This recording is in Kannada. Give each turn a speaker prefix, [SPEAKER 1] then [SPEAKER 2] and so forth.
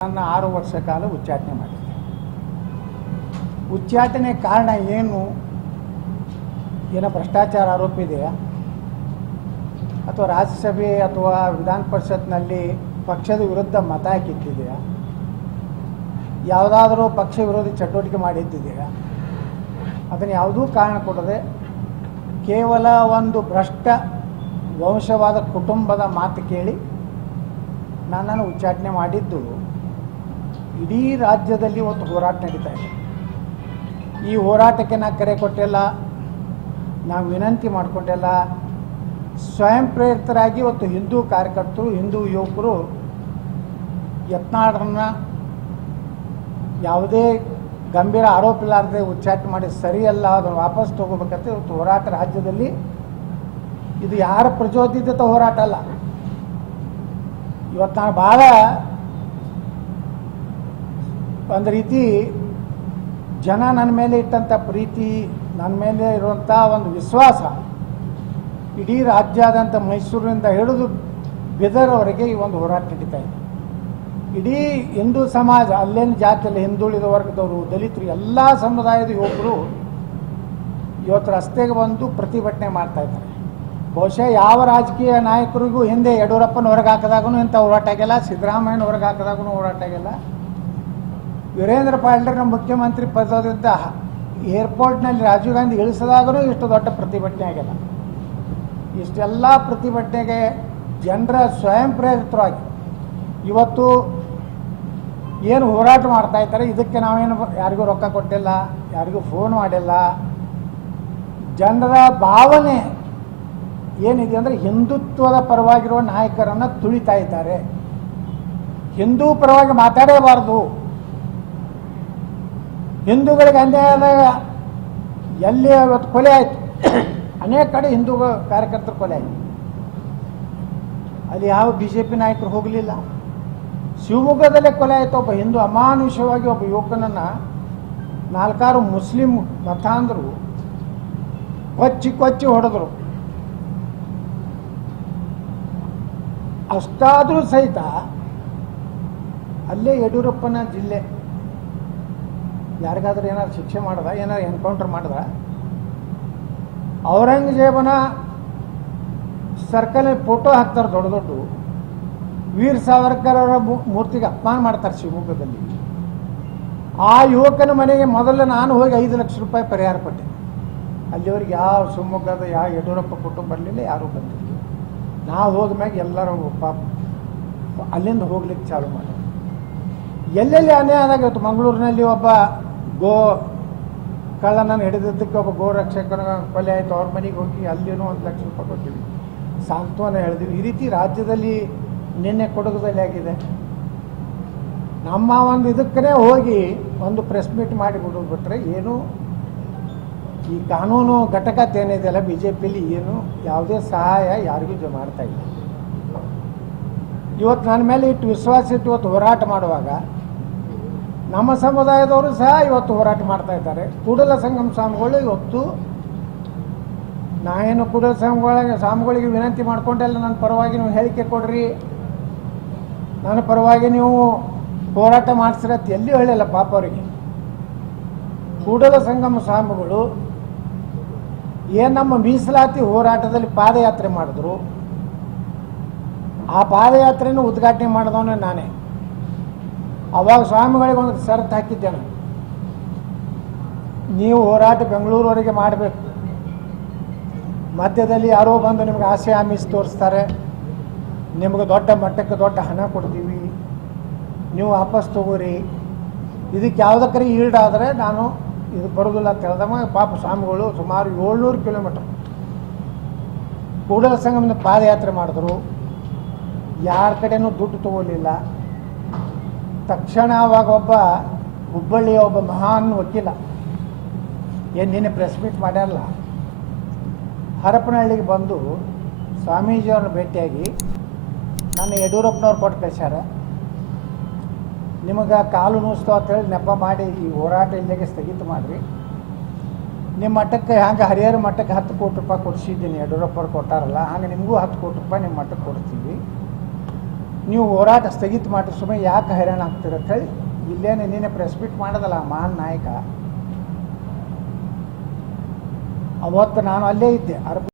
[SPEAKER 1] ನನ್ನ ಆರು ವರ್ಷ ಕಾಲ ಉಚ್ಚಾಟನೆ ಮಾಡಿದ್ದೆ. ಉಚ್ಚಾಟನೆ ಕಾರಣ ಏನು? ಏನ ಭ್ರಷ್ಟಾಚಾರ ಆರೋಪ ಇದೆಯಾ? ಅಥವಾ ರಾಜ್ಯಸಭೆ ಅಥವಾ ವಿಧಾನ ಪರಿಷತ್ನಲ್ಲಿ ಪಕ್ಷದ ವಿರುದ್ಧ ಮತ ಹಾಕಿದ್ದಿದೆಯಾ ಯಾವುದಾದರೂ ಪಕ್ಷ ವಿರೋಧಿ ಚಟುವಟಿಕೆ ಮಾಡಿದ್ದಿದೆಯಾ ಅದನ್ನು ಯಾವುದೂ ಕಾರಣ ಕೊಡದೆ ಕೇವಲ ಒಂದು ಭ್ರಷ್ಟ ವಂಶವಾದ ಕುಟುಂಬದ ಮಾತು ಕೇಳಿ ನನ್ನನ್ನು ಉಚ್ಚಾಟನೆ ಮಾಡಿದ್ದು ಇಡೀ ರಾಜ್ಯದಲ್ಲಿ ಒಂದು ಹೋರಾಟ ನಡೀತಾ ಇದೆ. ಈ ಹೋರಾಟಕ್ಕೆ ನಾ ಕರೆ ಕೊಟ್ಟೆಲ್ಲ, ನಾವು ವಿನಂತಿ ಮಾಡಿಕೊಂಡೆಲ್ಲ, ಸ್ವಯಂ ಪ್ರೇರಿತರಾಗಿ ಇವತ್ತು ಹಿಂದೂ ಕಾರ್ಯಕರ್ತರು, ಹಿಂದೂ ಯುವಕರು ಯತ್ನಾಳರನ್ನ ಯಾವುದೇ ಗಂಭೀರ ಆರೋಪ ಇಲ್ಲಾರದೆ ಉಚ್ಚಾಟ ಮಾಡಿ ಸರಿಯಲ್ಲ, ಅದನ್ನು ವಾಪಸ್ ತಗೋಬೇಕಂತ ಇವತ್ತು ಹೋರಾಟ ರಾಜ್ಯದಲ್ಲಿ. ಇದು ಯಾರ ಪ್ರಚೋದಿತ ಹೋರಾಟ ಅಲ್ಲ. ಇವತ್ತು ನಾನು ಭಾಳ ಒಂದು ರೀತಿ ಜನ ನನ್ನ ಮೇಲೆ ಇಟ್ಟಂಥ ಪ್ರೀತಿ ನನ್ನ ಮೇಲೆ ಇರುವಂಥ ಒಂದು ವಿಶ್ವಾಸ ಇಡೀ ರಾಜ್ಯಾದಂಥ ಮೈಸೂರಿನಿಂದ ಹಿಡಿದು ಬಿದರ್ವರೆಗೆ ಈ ಒಂದು ಹೋರಾಟ ನಡೀತಾ ಇದೆ. ಇಡೀ ಹಿಂದೂ ಸಮಾಜ, ಅಲ್ಲೇನು ಜಾತಿಯಲ್ಲಿ ಹಿಂದುಳಿದ ವರ್ಗದವರು, ದಲಿತರು, ಎಲ್ಲ ಸಮುದಾಯದ ಯುವಕರು ಇವತ್ತು ರಸ್ತೆಗೆ ಬಂದು ಪ್ರತಿಭಟನೆ ಮಾಡ್ತಾ ಇದ್ದಾರೆ. ಬಹುಶಃ ಯಾವ ರಾಜಕೀಯ ನಾಯಕರಿಗೂ ಹಿಂದೆ ಯಡಿಯೂರಪ್ಪನ ಹೊರಗೆ ಹಾಕಿದಾಗೂ ಇಂಥ ಹೋರಾಟ ಆಗಿಲ್ಲ, ಸಿದ್ದರಾಮಯ್ಯನ ಹೊರಗೆ ಹಾಕಿದಾಗೂ ಹೋರಾಟ ಆಗಿಲ್ಲ. ವೀರೇಂದ್ರ ಪಾಟೀಲ್ರ ಮುಖ್ಯಮಂತ್ರಿ ಪದದಿಂದ ಏರ್ಪೋರ್ಟ್ನಲ್ಲಿ ರಾಜೀವ್ ಗಾಂಧಿ ಇಳಿಸಿದಾಗಲೂ ಇಷ್ಟು ದೊಡ್ಡ ಪ್ರತಿಭಟನೆ ಆಗಿಲ್ಲ. ಇಷ್ಟೆಲ್ಲ ಪ್ರತಿಭಟನೆಗೆ ಜನರ ಸ್ವಯಂ ಪ್ರೇರಿತರಾಗಿ ಇವತ್ತು ಏನು ಹೋರಾಟ ಮಾಡ್ತಾ ಇದ್ದಾರೆ, ಇದಕ್ಕೆ ನಾವೇನು ಯಾರಿಗೂ ರೊಕ್ಕ ಕೊಟ್ಟಿಲ್ಲ, ಯಾರಿಗೂ ಫೋನ್ ಮಾಡಿಲ್ಲ. ಜನರ ಭಾವನೆ ಏನಿದೆ ಅಂದರೆ ಹಿಂದುತ್ವದ ಪರವಾಗಿರುವ ನಾಯಕರನ್ನು ತುಳಿತಾ ಇದ್ದಾರೆ. ಹಿಂದೂ ಪರವಾಗಿ ಮಾತಾಡೇಬಾರ್ದು ಹಿಂದೂಗಳಿಗೆ ಅನ್ಯಾಯ ಆದಾಗ ಎಲ್ಲಿ ಅವತ್ತು ಕೊಲೆ ಆಯಿತು? ಅನೇಕ ಕಡೆ ಹಿಂದೂ ಕಾರ್ಯಕರ್ತರು ಕೊಲೆ ಆಯಿತು. ಅಲ್ಲಿ ಯಾವ ಬಿ ಜೆ ಪಿ ನಾಯಕರು ಹೋಗಲಿಲ್ಲ. ಶಿವಮೊಗ್ಗದಲ್ಲೇ ಕೊಲೆ ಆಯಿತು. ಒಬ್ಬ ಹಿಂದೂ ಅಮಾನುಷವಾಗಿ ಒಬ್ಬ ಯುವಕನನ್ನು ನಾಲ್ಕಾರು ಮುಸ್ಲಿಂ ಮತಾಂಧರು ಕೊಚ್ಚಿ ಕೊಚ್ಚಿ ಹೊಡೆದ್ರು. ಅಷ್ಟಾದರೂ ಸಹಿತ ಅಲ್ಲೇ ಯಡಿಯೂರಪ್ಪನ ಜಿಲ್ಲೆ ಯಾರಿಗಾದ್ರೂ ಏನಾದ್ರು ಶಿಕ್ಷೆ ಮಾಡ್ದ, ಏನಾದ್ರು ಎನ್ಕೌಂಟರ್ ಮಾಡ್ದ, ಔರಂಗಜೇಬನ ಸರ್ಕಲ್ ಫೋಟೋ ಹಾಕ್ತಾರೆ ದೊಡ್ಡ ದೊಡ್ಡ. ವೀರ್ ಸಾವರ್ಕರ್ ಅವರ ಮೂರ್ತಿಗೆ ಅಪಮಾನ ಮಾಡ್ತಾರೆ ಶಿವಮೊಗ್ಗದಲ್ಲಿ. ಆ ಯುವಕನ ಮನೆಗೆ ಮೊದಲು ನಾನು ಹೋಗಿ ಐದು ಲಕ್ಷ ರೂಪಾಯಿ ಪರಿಹಾರ ಕೊಟ್ಟೆ. ಅಲ್ಲಿವರೆಗೆ ಯಾವ ಶಿವಮೊಗ್ಗದ, ಯಾವ ಯಡಿಯೂರಪ್ಪ ಕುಟುಂಬ ಬರಲಿಲ್ಲ, ಯಾರೂ ಬಂದಿಲ್ಲ. ನಾವು ಹೋದ್ಮ್ಯಾಗ ಎಲ್ಲರೂ ಪಾಪ, ಅಲ್ಲಿಂದ ಹೋಗ್ಲಿಕ್ಕೆ ಚಾಲು ಮಾಡಿ ಎಲ್ಲೆಲ್ಲಿ ಅನ್ಯಾಯ ಆದಾಗ ಇವತ್ತು ಮಂಗಳೂರಿನಲ್ಲಿ ಒಬ್ಬ ಗೋ ಕಳ್ಳನನ್ನು ಹಿಡಿದಿದ್ದಕ್ಕೆ ಒಬ್ಬ ಗೋ ರಕ್ಷಕನ ಕೊಲೆ ಆಯಿತು. ಅವ್ರ ಮನೆಗೆ ಹೋಗಿ ಅಲ್ಲಿನೂ ಒಂದು ಲಕ್ಷ ರೂಪಾಯಿ ಕೊಟ್ಟಿವಿ ಸಾಂತ್ವನ ಹೇಳಿದ್ವಿ ಈ ರೀತಿ ರಾಜ್ಯದಲ್ಲಿ ನಿನ್ನೆ ಕೊಡಗದಲ್ಲಿ ಆಗಿದೆ. ನಮ್ಮ ಒಂದು ಇದಕ್ಕೇ ಹೋಗಿ ಒಂದು ಪ್ರೆಸ್ ಮೀಟ್ ಮಾಡಿ ಬಿಟ್ಟರೆ ಏನು? ಈ ಕಾನೂನು ಘಟಕ ಏನಿದೆಯಲ್ಲ ಬಿ ಜೆ ಪಿಲಿ ಏನು ಯಾವುದೇ ಸಹಾಯ ಯಾರಿಗೂ ಮಾಡ್ತಾ ಇಲ್ಲ. ಇವತ್ತು ನನ್ನ ಮೇಲೆ ಇಟ್ಟು ವಿಶ್ವಾಸ ಇಟ್ಟು ಇವತ್ತು ಹೋರಾಟ ಮಾಡುವಾಗ ನಮ್ಮ ಸಮುದಾಯದವರು ಸಹ ಇವತ್ತು ಹೋರಾಟ ಮಾಡ್ತಾ ಇದ್ದಾರೆ. ಕೂಡಲ ಸಂಗಮ ಸ್ವಾಮಿಗಳು ಇವತ್ತು ನಾನೇನು ಕೂಡಲ ಸಂಘಗಳ ಸ್ವಾಮಿಗಳಿಗೆ ವಿನಂತಿ ಮಾಡ್ಕೊಂಡೆಲ್ಲ ನನ್ನ ಪರವಾಗಿ ನೀವು ಹೇಳಿಕೆ ಕೊಡ್ರಿ. ನನ್ನ ಪರವಾಗಿ ನೀವು ಹೋರಾಟ ಮಾಡಿಸ್ರಿ ಎಲ್ಲಿ ಹೇಳಿಲ್ಲ ಪಾಪ ಅವರಿಗೆ. ಕೂಡಲ ಸಂಗಮ ಸ್ವಾಮಿಗಳು ಏನು ನಮ್ಮ ಮೀಸಲಾತಿ ಹೋರಾಟದಲ್ಲಿ ಪಾದಯಾತ್ರೆ ಮಾಡಿದ್ರು. ಆ ಪಾದಯಾತ್ರೆಯನ್ನು ಉದ್ಘಾಟನೆ ಮಾಡಿದವನೇ ನಾನೇ. ಅವಾಗ ಸ್ವಾಮಿಗಳಿಗೆ ಒಂದು ಷರತ್ತು ಹಾಕಿದ್ದೆ ನಾನು ನೀವು ಹೋರಾಟ ಬೆಂಗಳೂರವರೆಗೆ ಮಾಡಬೇಕು. ಮಧ್ಯದಲ್ಲಿ ಯಾರೋ ಬಂದು ನಿಮ್ಗೆ ಆಸೆ ಆಮಿಸಿ ತೋರಿಸ್ತಾರೆ. ನಿಮ್ಗೆ ದೊಡ್ಡ ಮಟ್ಟಕ್ಕೆ ದೊಡ್ಡ ಹಣ ಕೊಡ್ತೀವಿ. ನೀವು ವಾಪಸ್ ತಗೋರಿ. ಇದಕ್ಕೆ ಯಾವುದಕ್ಕರೆ ಈಲ್ಡ್ ಆದರೆ ನಾನು ಇದು ಬರೋದಿಲ್ಲ ಅಂತ ಪಾಪ ಸ್ವಾಮಿಗಳು ಸುಮಾರು ಏಳ್ನೂರು ಕಿಲೋಮೀಟರ್ ಕೂಡಲ ಸಂಗಮದ ಪಾದಯಾತ್ರೆ ಮಾಡಿದ್ರು. ಯಾರ ಕಡೆಯೂ ದುಡ್ಡು ತಗೋಲಿಲ್ಲ. ತಕ್ಷಣ ಅವಾಗ ಒಬ್ಬ ಹುಬ್ಬಳ್ಳಿಯ ಒಬ್ಬ ಮಹಾನ್ ವಕೀಲ. ಏನು ನಿನ್ನೆ ಪ್ರೆಸ್ ಮೀಟ್ ಮಾಡ್ಯಾರಲ್ಲ? ಹರಪನಹಳ್ಳಿಗೆ ಬಂದು ಸ್ವಾಮೀಜಿಯವ್ರನ್ನ ಭೇಟಿಯಾಗಿ ನಾನು ಯಡಿಯೂರಪ್ಪನವ್ರು ಕೊಟ್ಟು ಕಳಿಸ್ಯಾರ. ನಿಮಗೆ ಕಾಲು ಅಂತ ಅಂತೇಳಿ ನೆಪ ಮಾಡಿ ಈ ಹೋರಾಟ ಇಲ್ಲಿಗೆ ಸ್ಥಗಿತ ಮಾಡಿರಿ. ನಿಮ್ಮ ಮಠಕ್ಕೆ ಹಂಗೆ ಹರಿಹರ ಮಠಕ್ಕೆ ಹತ್ತು ಕೋಟಿ ರೂಪಾಯಿ ಕೊಡಿಸಿದ್ದೀನಿ ಯಡಿಯೂರಪ್ಪರು ಕೊಟ್ಟಾರಲ್ಲ, ಹಂಗೆ ನಿಮಗೂ ಹತ್ತು ಕೋಟಿ ರೂಪಾಯಿ ನಿಮ್ಮ ಮಠಕ್ಕೆ ಕೊಡ್ತೀವಿ. ನೀವು ಹೋರಾಟ ಸ್ಥಗಿತ ಮಾಡಿದ ಸುಮ್ಮನೆ ಯಾಕೆ ಹೈರಾಣ ಆಗ್ತೀರ ಅಂತ ಹೇಳಿ ಇಲ್ಲೇನೆ ನೀನೆ ಪ್ರೆಸ್ ಬಿಟ್ ಮಾಡೋದಲ್ಲ ಮಹಾನ್ ನಾಯಕ. ಅವತ್ತು ನಾನು ಅಲ್ಲೇ ಇದ್ದೆ, ಅರ್ಬ